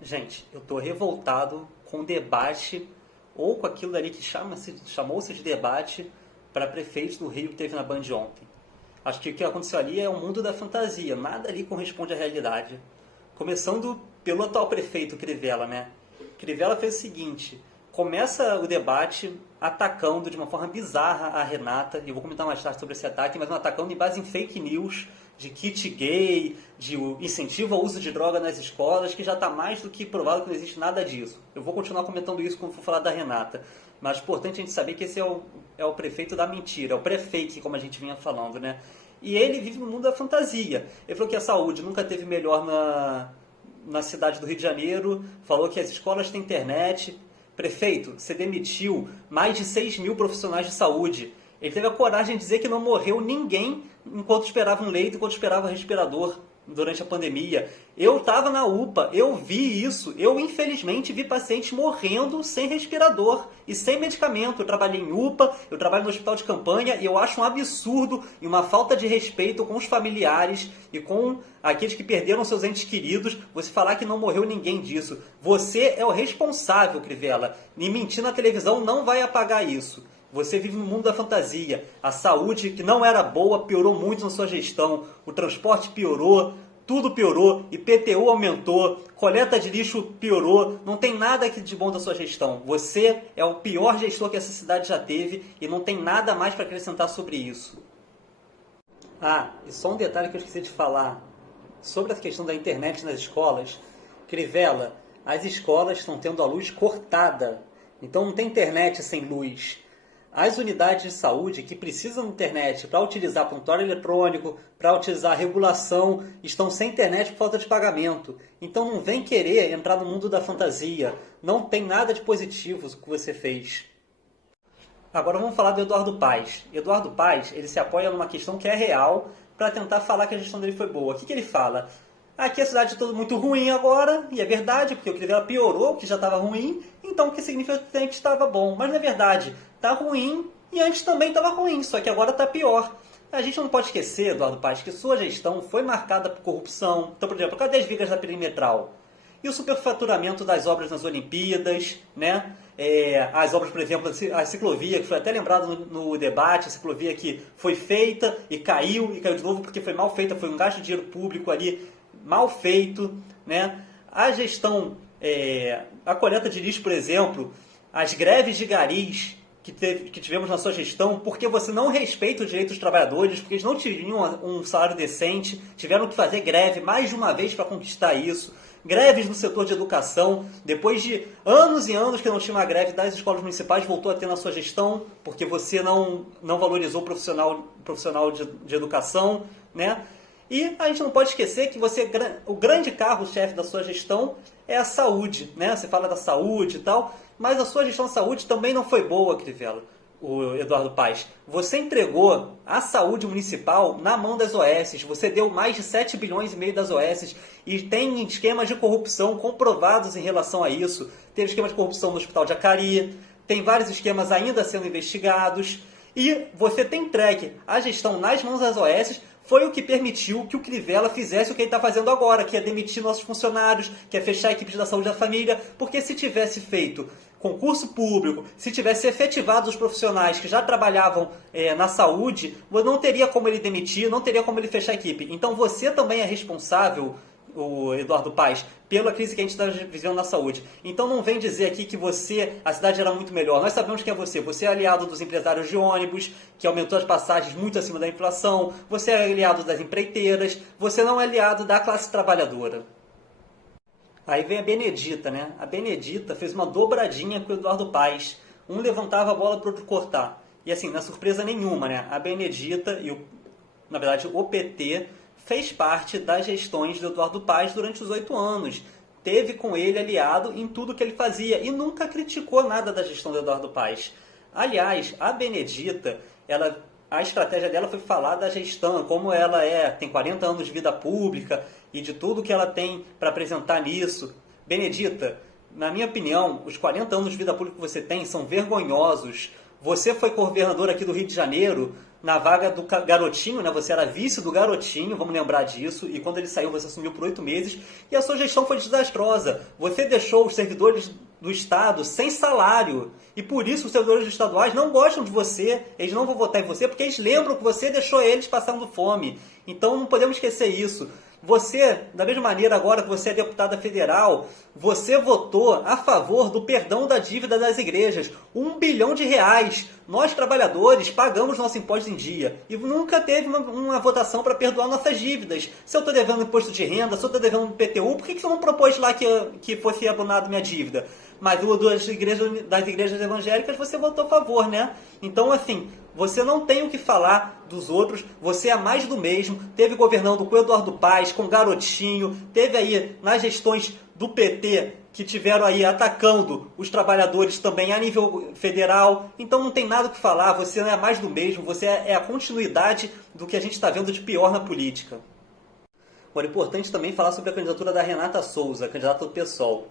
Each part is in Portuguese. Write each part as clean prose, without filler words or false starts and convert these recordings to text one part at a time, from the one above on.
Gente, eu tô revoltado com o debate, ou com aquilo ali que chamou-se de debate para prefeito do Rio que teve na Band ontem. Acho que o que aconteceu ali é o mundo da fantasia, nada ali corresponde à realidade. Começando pelo atual prefeito Crivella, né? Crivella fez o seguinte: começa o debate atacando de uma forma bizarra a Renata, e eu vou comentar mais tarde sobre esse ataque, mas atacando em base em fake news, de kit gay, de incentivo ao uso de droga nas escolas, que já está mais do que provado que não existe nada disso. Eu vou continuar comentando isso quando for falar da Renata, mas é importante a gente saber que esse é o prefeito da mentira, é o pré-fake, como a gente vinha falando, né? E ele vive no mundo da fantasia. Ele falou que a saúde nunca teve melhor na cidade do Rio de Janeiro, falou que as escolas têm internet. Prefeito, você demitiu mais de 6 mil profissionais de saúde. Ele teve a coragem de dizer que não morreu ninguém enquanto esperava um leito, enquanto esperava respirador durante a pandemia. Eu estava na UPA, eu vi isso. Eu, infelizmente, vi pacientes morrendo sem respirador e sem medicamento. Eu trabalhei em UPA, eu trabalho no hospital de campanha e eu acho um absurdo e uma falta de respeito com os familiares e com aqueles que perderam seus entes queridos, você falar que não morreu ninguém disso. Você é o responsável, Crivella. E mentir na televisão não vai apagar isso. Você vive no mundo da fantasia. A saúde, que não era boa, piorou muito na sua gestão. O transporte piorou, tudo piorou, IPTU aumentou, coleta de lixo piorou. Não tem nada de bom da sua gestão. Você é o pior gestor que essa cidade já teve e não tem nada mais para acrescentar sobre isso. Ah, e só um detalhe que eu esqueci de falar. Sobre a questão da internet nas escolas, Crivella, as escolas estão tendo a luz cortada. Então não tem internet sem luz. As unidades de saúde que precisam de internet para utilizar prontuário eletrônico, para utilizar regulação, estão sem internet por falta de pagamento. Então não vem querer entrar no mundo da fantasia. Não tem nada de positivo o que você fez. Agora vamos falar do Eduardo Paes. Eduardo Paes, ele se apoia numa questão que é real para tentar falar que a gestão dele foi boa. O que ele fala? Aqui a cidade é tudo muito ruim agora, e é verdade, porque o Crivella piorou, o que já estava ruim, então o que significa que antes estava bom. Mas não é verdade, está ruim e antes também estava ruim, só que agora está pior. A gente não pode esquecer, Eduardo Paes, que sua gestão foi marcada por corrupção. Então, por exemplo, cadê as vigas da perimetral? E o superfaturamento das obras nas Olimpíadas, né? As obras, por exemplo, a ciclovia, que foi até lembrado no debate, a ciclovia que foi feita e caiu de novo porque foi mal feita, foi um gasto de dinheiro público ali mal feito, né? A gestão, a coleta de lixo, por exemplo, as greves de garis que tivemos na sua gestão, porque você não respeita o direito dos trabalhadores, porque eles não tinham um salário decente, tiveram que fazer greve mais de uma vez para conquistar isso. Greves no setor de educação, depois de anos e anos que não tinha uma greve das escolas municipais, voltou a ter na sua gestão, porque você não valorizou o profissional de educação, né? E a gente não pode esquecer que o grande carro-chefe da sua gestão é a saúde, né? Você fala da saúde e tal, mas a sua gestão de saúde também não foi boa, Crivella, o Eduardo Paes. Você entregou a saúde municipal na mão das OS, você deu mais de 7 bilhões e meio das OS e tem esquemas de corrupção comprovados em relação a isso. Teve esquema de corrupção no Hospital de Acari, tem vários esquemas ainda sendo investigados e você tem entregue a gestão nas mãos das OS. Foi o que permitiu que o Crivella fizesse o que ele está fazendo agora, que é demitir nossos funcionários, que é fechar a equipe da saúde da família, porque se tivesse feito concurso público, se tivesse efetivado os profissionais que já trabalhavam na saúde, não teria como ele demitir, não teria como ele fechar a equipe. Então você também é responsável, o Eduardo Paes, pela crise que a gente está vivendo na saúde. Então não vem dizer aqui que a cidade era muito melhor. Nós sabemos quem é você. Você é aliado dos empresários de ônibus, que aumentou as passagens muito acima da inflação. Você é aliado das empreiteiras. Você não é aliado da classe trabalhadora. Aí vem a Benedita, né? A Benedita fez uma dobradinha com o Eduardo Paes. Um levantava a bola para o outro cortar. E assim, não é surpresa nenhuma, né? A Benedita na verdade, o PT fez parte das gestões do Eduardo Paes durante os 8 anos. Teve com ele aliado em tudo que ele fazia e nunca criticou nada da gestão do Eduardo Paes. Aliás, a Benedita, a estratégia dela foi falar da gestão, como ela tem 40 anos de vida pública e de tudo que ela tem para apresentar nisso. Benedita, na minha opinião, os 40 anos de vida pública que você tem são vergonhosos. Você foi governador aqui do Rio de Janeiro na vaga do Garotinho, né? Você era vice do Garotinho, vamos lembrar disso, e quando ele saiu você assumiu por 8 meses, e a sua gestão foi desastrosa. Você deixou os servidores do Estado sem salário, e por isso os servidores estaduais não gostam de você, eles não vão votar em você, porque eles lembram que você deixou eles passando fome. Então não podemos esquecer isso. Você, da mesma maneira agora que você é deputada federal, você votou a favor do perdão da dívida das igrejas. R$ 1 bilhão. Nós, trabalhadores, pagamos nosso imposto em dia. E nunca teve uma votação para perdoar nossas dívidas. Se eu estou devendo imposto de renda, se eu estou devendo PTU, por que você não propôs lá que fosse abonado minha dívida? Mas o das igrejas evangélicas você votou a favor, né? Então, assim, você não tem o que falar dos outros, você é mais do mesmo. Teve governando com Eduardo Paes, com Garotinho, teve aí nas gestões do PT que tiveram aí atacando os trabalhadores também a nível federal. Então não tem nada o que falar, você não é mais do mesmo, você é a continuidade do que a gente está vendo de pior na política. Agora, é importante também falar sobre a candidatura da Renata Souza, candidata do PSOL.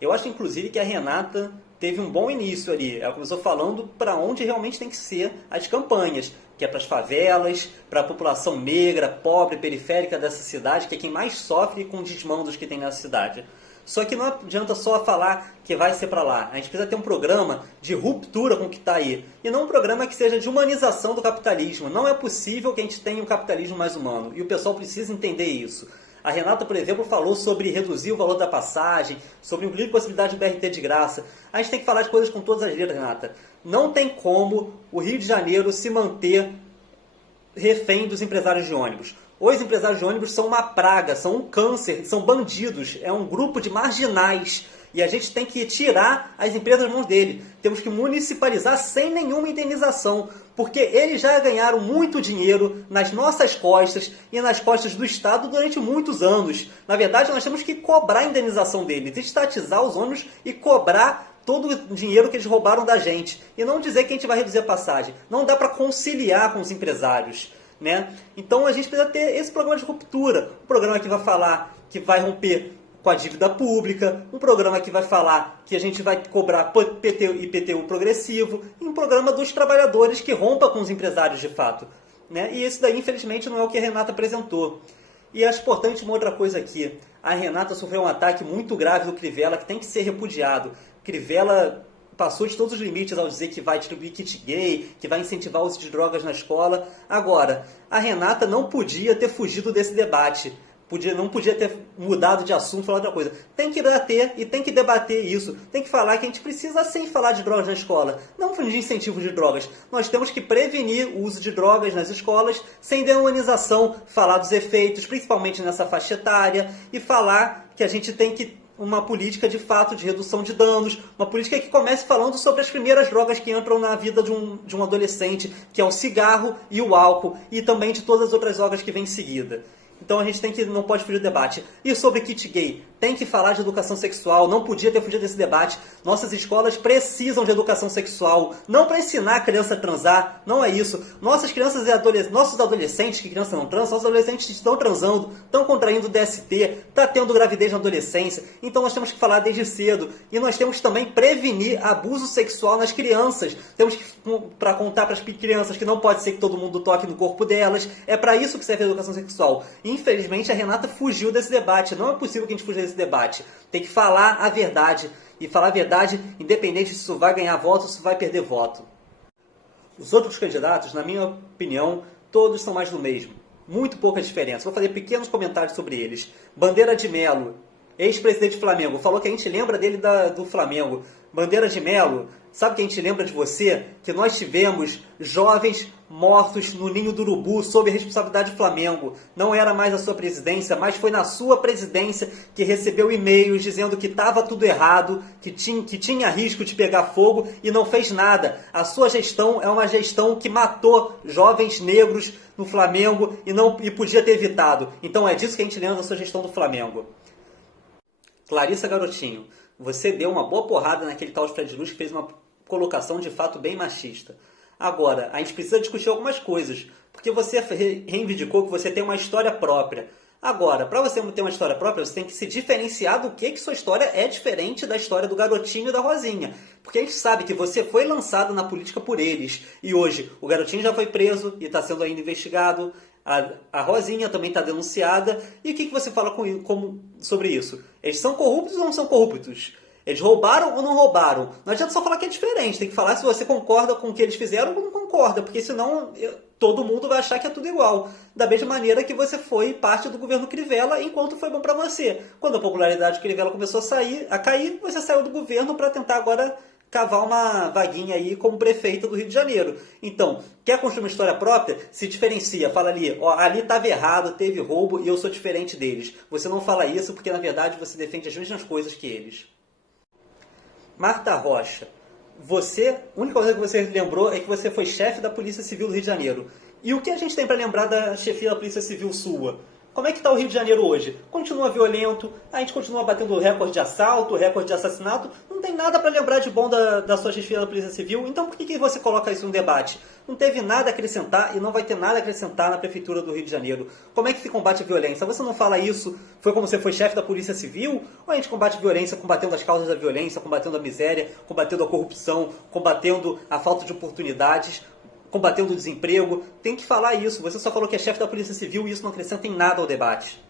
Eu acho, inclusive, que a Renata teve um bom início ali. Ela começou falando para onde realmente tem que ser as campanhas, que é para as favelas, para a população negra, pobre, periférica dessa cidade, que é quem mais sofre com os desmandos que tem nessa cidade. Só que não adianta só falar que vai ser para lá. A gente precisa ter um programa de ruptura com o que está aí. E não um programa que seja de humanização do capitalismo. Não é possível que a gente tenha um capitalismo mais humano. E o pessoal precisa entender isso. A Renata, por exemplo, falou sobre reduzir o valor da passagem, sobre incluir possibilidade de BRT de graça. A gente tem que falar de coisas com todas as letras, Renata. Não tem como o Rio de Janeiro se manter refém dos empresários de ônibus. Os empresários de ônibus são uma praga, são um câncer, são bandidos, é um grupo de marginais. E a gente tem que tirar as empresas das mãos dele. Temos que municipalizar sem nenhuma indenização, porque eles já ganharam muito dinheiro nas nossas costas e nas costas do Estado durante muitos anos. Na verdade, nós temos que cobrar a indenização deles, estatizar os ônibus e cobrar todo o dinheiro que eles roubaram da gente. E não dizer que a gente vai reduzir a passagem. Não dá para conciliar com os empresários, né? Então a gente precisa ter esse programa de ruptura. Um programa que vai falar que vai romper com a dívida pública, um programa que vai falar que a gente vai cobrar PTU e IPTU progressivo, e um programa dos trabalhadores que rompa com os empresários de fato, né? E isso daí, infelizmente, não é o que a Renata apresentou. E acho importante uma outra coisa aqui. A Renata sofreu um ataque muito grave do Crivella, que tem que ser repudiado. Crivella passou de todos os limites ao dizer que vai distribuir kit gay, que vai incentivar o uso de drogas na escola. Agora, a Renata não podia ter fugido desse debate. Não podia ter mudado de assunto, falar outra coisa. Tem que debater e tem que debater isso. Tem que falar que a gente precisa sim falar de drogas na escola. Não de incentivo de drogas. Nós temos que prevenir o uso de drogas nas escolas sem demonização. Falar dos efeitos, principalmente nessa faixa etária. E falar que a gente tem que uma política de fato de redução de danos, uma política que comece falando sobre as primeiras drogas que entram na vida de um adolescente, que é o cigarro e o álcool, e também de todas as outras drogas que vêm em seguida. Então a gente não pode fugir do debate. E sobre kit gay? Tem que falar de educação sexual, não podia ter fugido desse debate. Nossas escolas precisam de educação sexual, não para ensinar a criança a transar, não é isso. Nossas crianças e nossos adolescentes, que crianças não transam, nossos adolescentes estão transando, estão contraindo DST, está tendo gravidez na adolescência. Então nós temos que falar desde cedo. E nós temos que também prevenir abuso sexual nas crianças. Temos que para contar para as crianças que não pode ser que todo mundo toque no corpo delas. É para isso que serve a educação sexual. Infelizmente a Renata fugiu desse debate. Não é possível que a gente fuja desse debate. Tem que falar a verdade. E falar a verdade, independente se isso vai ganhar voto ou se vai perder voto. Os outros candidatos, na minha opinião, todos são mais do mesmo. Muito pouca diferença. Vou fazer pequenos comentários sobre eles. Bandeira de Melo, ex-presidente do Flamengo, falou que a gente lembra dele do Flamengo. Bandeira de Melo, sabe que a gente lembra de você? Que nós tivemos jovens mortos no Ninho do Urubu sob a responsabilidade do Flamengo. Não era mais a sua presidência, mas foi na sua presidência que recebeu e-mails dizendo que estava tudo errado, que tinha risco de pegar fogo e não fez nada. A sua gestão é uma gestão que matou jovens negros no Flamengo e podia ter evitado. Então é disso que a gente lembra da sua gestão do Flamengo. Clarissa Garotinho, você deu uma boa porrada naquele tal de Fred Luz que fez uma colocação de fato bem machista. Agora, a gente precisa discutir algumas coisas, porque você reivindicou que você tem uma história própria. Agora, para você ter uma história própria, você tem que se diferenciar do que sua história é diferente da história do garotinho e da Rosinha. Porque a gente sabe que você foi lançado na política por eles. E hoje o garotinho já foi preso e está sendo ainda investigado. A Rosinha também está denunciada. E o que você fala sobre isso? Eles são corruptos ou não são corruptos? Eles roubaram ou não roubaram? Não adianta só falar que é diferente. Tem que falar se você concorda com o que eles fizeram ou não concorda. Porque senão todo mundo vai achar que é tudo igual. Da mesma maneira que você foi parte do governo Crivella enquanto foi bom para você. Quando a popularidade do Crivella começou a cair, você saiu do governo para tentar agora cavar uma vaguinha aí como prefeita do Rio de Janeiro. Então, quer construir uma história própria? Se diferencia. Fala ali, ó, ali estava errado, teve roubo e eu sou diferente deles. Você não fala isso porque, na verdade, você defende as mesmas coisas que eles. Marta Rocha, a única coisa que você lembrou é que você foi chefe da Polícia Civil do Rio de Janeiro. E o que a gente tem para lembrar da chefia da Polícia Civil sua? Como é que está o Rio de Janeiro hoje? Continua violento, a gente continua batendo recorde de assalto, recorde de assassinato. Não tem nada para lembrar de bom da sua chefia da Polícia Civil. Então por que você coloca isso no debate? Não teve nada a acrescentar e não vai ter nada a acrescentar na Prefeitura do Rio de Janeiro. Como é que se combate a violência? Você não fala isso, foi como você foi chefe da Polícia Civil? Ou a gente combate a violência combatendo as causas da violência, combatendo a miséria, combatendo a corrupção, combatendo a falta de oportunidades, combatendo o desemprego? Tem que falar isso. Você só falou que é chefe da Polícia Civil e isso não acrescenta em nada ao debate.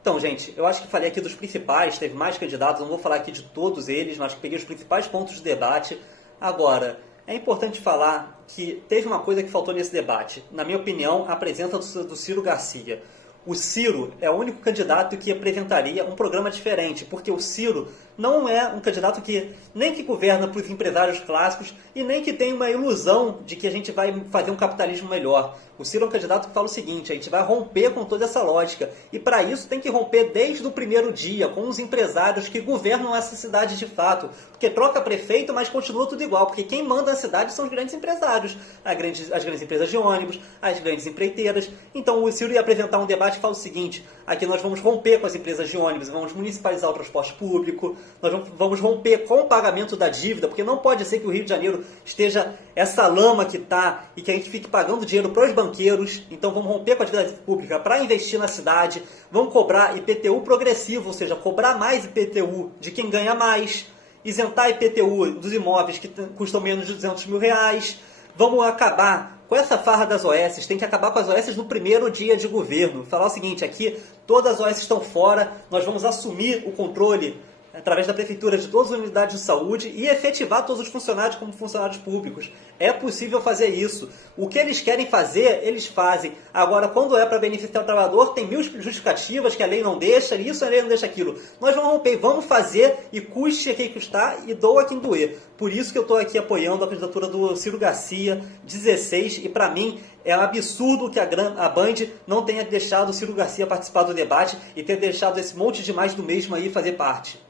Então, gente, eu acho que falei aqui dos principais, teve mais candidatos, não vou falar aqui de todos eles, mas peguei os principais pontos de debate. Agora, é importante falar que teve uma coisa que faltou nesse debate. Na minha opinião, a presença do Ciro Garcia. O Ciro é o único candidato que apresentaria um programa diferente, porque o Ciro não é um candidato que nem que governa para os empresários clássicos e nem que tem uma ilusão de que a gente vai fazer um capitalismo melhor. O Ciro é um candidato que fala o seguinte: a gente vai romper com toda essa lógica. E para isso tem que romper desde o primeiro dia, com os empresários que governam essa cidade de fato. Porque troca prefeito, mas continua tudo igual. Porque quem manda na cidade são os grandes empresários. As grandes empresas de ônibus, as grandes empreiteiras. Então o Ciro ia apresentar um debate que fala o seguinte: aqui nós vamos romper com as empresas de ônibus, vamos municipalizar o transporte público, nós vamos romper com o pagamento da dívida, porque não pode ser que o Rio de Janeiro esteja essa lama que está e que a gente fique pagando dinheiro para os banqueiros. Então vamos romper com a dívida pública para investir na cidade, vamos cobrar IPTU progressivo, ou seja, cobrar mais IPTU de quem ganha mais, isentar IPTU dos imóveis que custam menos de R$200 mil, vamos acabar com essa farra das OS, tem que acabar com as OS no primeiro dia de governo. Falar o seguinte: aqui todas as OS estão fora, nós vamos assumir o controle através da prefeitura de todas as unidades de saúde e efetivar todos os funcionários como funcionários públicos. É possível fazer isso. O que eles querem fazer, eles fazem. Agora, quando é para beneficiar o trabalhador, tem mil justificativas que a lei não deixa, isso, a lei não deixa aquilo. Nós vamos romper, vamos fazer, e custe a quem custar e doa quem doer. Por isso que eu estou aqui apoiando a candidatura do Ciro Garcia, 16, e para mim é um absurdo que a Band não tenha deixado o Ciro Garcia participar do debate e ter deixado esse monte de mais do mesmo aí fazer parte.